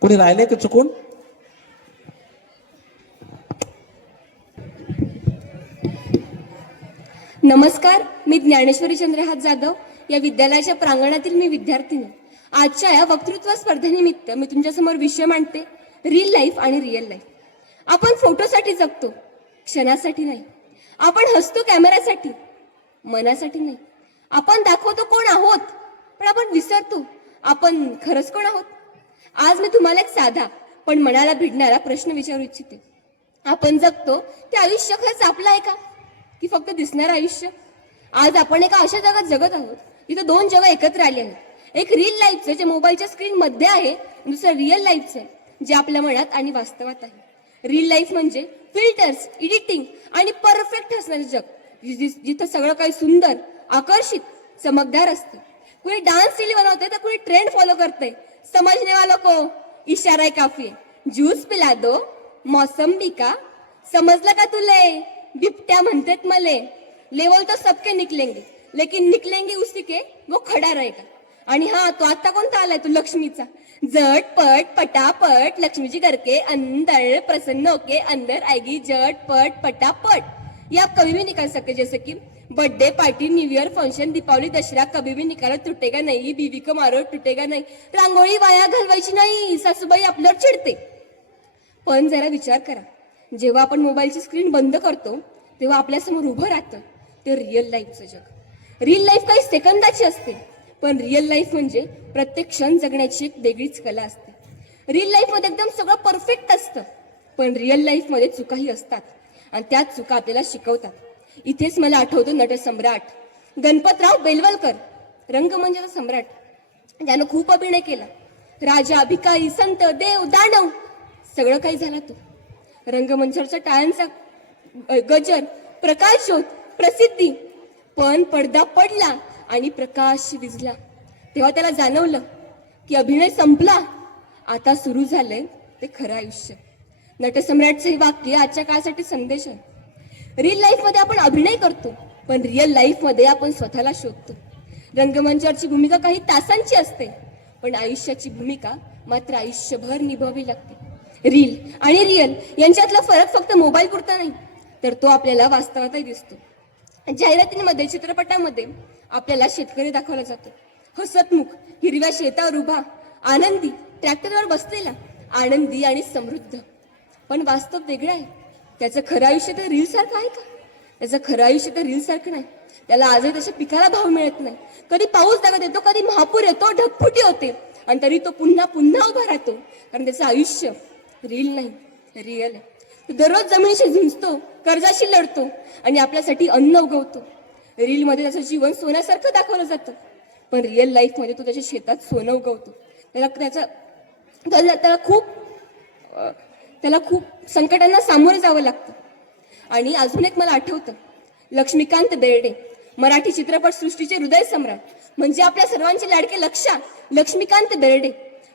कोणी राहिले का चुकून? नमस्कार, मी ज्ञानेश्वरी चंद्रहास जाधव, या विद्यालयाच्या प्रांगणातील मी विद्यार्थिनी. आजच्या या वक्तृत्व स्पर्धेनिमित्त मी तुमच्यासमोर विषय मांडते, रील लाईफ आणि रिअल लाईफ. आपण फोटोसाठी जगतो, क्षणासाठी नाही. आपण हसतो कॅमेऱ्यासाठी, मनासाठी नाही. आपण दाखवतो कोण आहोत, पण आपण विसरतो आपण खरंच कोण आहोत. आज मी तुम्हाला एक साधा पण मनाला भिडणारा प्रश्न विचारू इच्छिते. आपण जगतो ते आयुष्य खरंच आपलं आहे का, की फक्त दिसणारं आयुष्य? आज आपण एका अशा जगात जगत आहोत जिथे दोन जग एकत्र आले आहेत. एक रील लाईफचं जे मोबाईलच्या स्क्रीन मध्ये आहे, दुसरं रिअल लाईफचं जे आपल्या मनात आणि वास्तवात आहे. रील लाईफ म्हणजे फिल्टर्स, एडिटिंग आणि परफेक्ट असणारे जग, जिथं सगळं काही सुंदर, आकर्षित, चमकदार असतं. कोणी डान्स रील बनवते तर कोणी ट्रेंड फॉलो करते. समझने वालों को इशारा ही काफी है. ज्यूस पिला दो, मौसम्बी का. समजलं का तुले? बिबट्या म्हणतेत मले. लेवल तो सबके निकलेंगे, लेकिन निकलेंगे उसी के वो खड़ा रहेगा. आणि हा, तो आता कोणता आलाय? तो लक्ष्मीचा. झटपट पटापट लक्ष्मी जी घर के अंदर प्रसन्न होके अंदर आएगी. झटपट पटापट. ये आप कभी भी निकाल सकते, जैसे कि birthday party, new year function, Deepawali, Dussehra, कभी भी निकालो, टूटेगा नहीं. बीवी को मारो, टूटेगा नहीं. रांगोळी वाया घालवायची नाही, सासूबाई आपल्यावर चिडते. पण जरा विचार करा, जेव्हा आपण मोबाईलची स्क्रीन बंद करतो तेव्हा आपल्यासमोर उभं राहतं ते रिअल लाईफचं जग. रिअल लाईफ काही सेकंदाची असते, पण रिअल लाईफ म्हणजे प्रत्येक क्षण जगण्याची एक वेगळीच कला असते. रिअल लाईफमध्ये एकदम सगळं परफेक्ट असतं, पण रिअल लाईफमध्ये चुकाही असतात आणि त्याच चुका आपल्याला शिकवतात. इथेच मला आठवतो नटसम्राट गणपतराव बेलवलकर, रंगमंचाचा सम्राट. त्यानं खूप अभिनय केला. राजा, भिकारी, संत, देव, दानव सगळं काही झाला तो. रंगमंचावरच्या टाळ्यांचा गजर, प्रकाश ज्योत, प्रसिद्धी. पण पडदा पडला आणि प्रकाश विझला तेव्हा त्याला जाणवलं की अभिनय संपला, आता सुरू झालंय ते खरं आयुष्य. नटसम्राटचं हे वाक्य आजच्या काळासाठी संदेश आहे. रिअल लाईफमध्ये आपण अभिनय करतो, पण रिअल लाईफमध्ये आपण स्वतःला शोधतो. रंगमंचावरची भूमिका काही तासांची असते, पण आयुष्याची भूमिका मात्र आयुष्यभर निभावावी लागते. रील आणि रिअल यांच्यातला फरक फक्त मोबाईल पुरता नाही, तर तो आपल्याला वास्तवातही दिसतो. जाहिरातींमध्ये, चित्रपटामध्ये आपल्याला शेतकरी दाखवला जातो, हसतमुख, हिरव्या शेतावर उभा, आनंदी, ट्रॅक्टरवर बसलेला, आनंदी आणि समृद्ध. पण वास्तव वेगळं आहे. त्याचं खरं आयुष्य तर रील सारखं आहे का? त्याचं खरं आयुष्य तर रील सारखं नाही. त्याला आजही त्याच्या पिकाला भाव मिळत नाही. कधी पाऊस दाखवत येतो, कधी महापूर येतो, ढगफुटी होते, आणि तरी तो पुन्हा पुन्हा उभा राहतो, कारण त्याचं आयुष्य रील नाही, रिअल आहे. दररोज जमिनीशी झुंजतो, कर्जाशी लढतो आणि आपल्यासाठी अन्न उगवतो. रीलमध्ये त्याचं जीवन सोन्यासारखं दाखवलं जातं, पण रिअल लाईफमध्ये तो त्याच्या शेतात सोनं उगवतो. त्याला खूप संकटांना सामोरे जावं लागतं. आणि अजून एक मला आठवतं, लक्ष्मीकांत बेर्डे, मराठी चित्रपट सृष्टीचे हृदय सम्राट, म्हणजे आपल्या सर्वांचे लाडके लक्ष्मीकांत बेर्डे.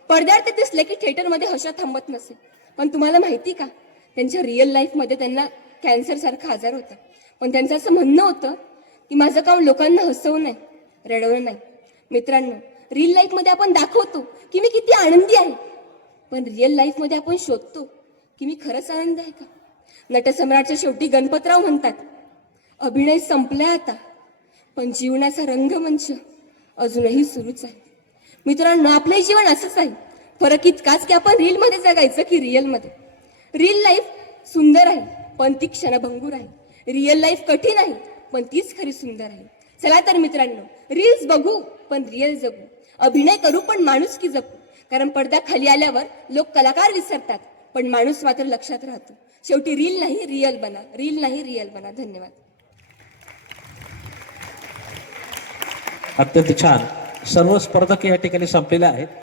पडद्यावर ते दिसले की थिएटरमध्ये हशा थांबत नसे. पण तुम्हाला माहिती का, त्यांच्या रिअल लाईफमध्ये त्यांना कॅन्सर सारखा आजार होता. पण त्यांचं असं म्हणणं होतं की माझं काम लोकांना हसवणं नाही, रडवणं नाही. मित्रांनो, रिअल लाईफमध्ये आपण दाखवतो की मी किती आनंदी आहे, पण रिअल लाईफमध्ये आपण शोधतो की मी खरंच आनंदी आहे का. नटसम्राटच्या शेवटी गणपतराव म्हणतात, अभिनय संपलाय आता, पण जीवनाचा रंगमंच अजूनही सुरूच आहे. मित्रांनो, आपलं जीवन असंच आहे. फरक इतकाच की आपण रीलमध्ये जगायचं की रिअलमध्ये. रिअल लाईफ सुंदर आहे पण ती क्षणभंगूर आहे. रिअल लाईफ कठीण आहे पण तीच खरी सुंदर आहे. चला तर मित्रांनो, रील्स बघू पण रिअल जगू, अभिनय करू पण माणुसकी जपू. कारण पडदा खाली आल्यावर लोक कलाकार विसरतात पण माणूस मात्र लक्षात राहतो. शेवटी रील नाही रिअल बना, रील नाही रिअल बना. धन्यवाद. अत्यंत छान. सर्व स्पर्धक या ठिकाणी संपलेले आहेत.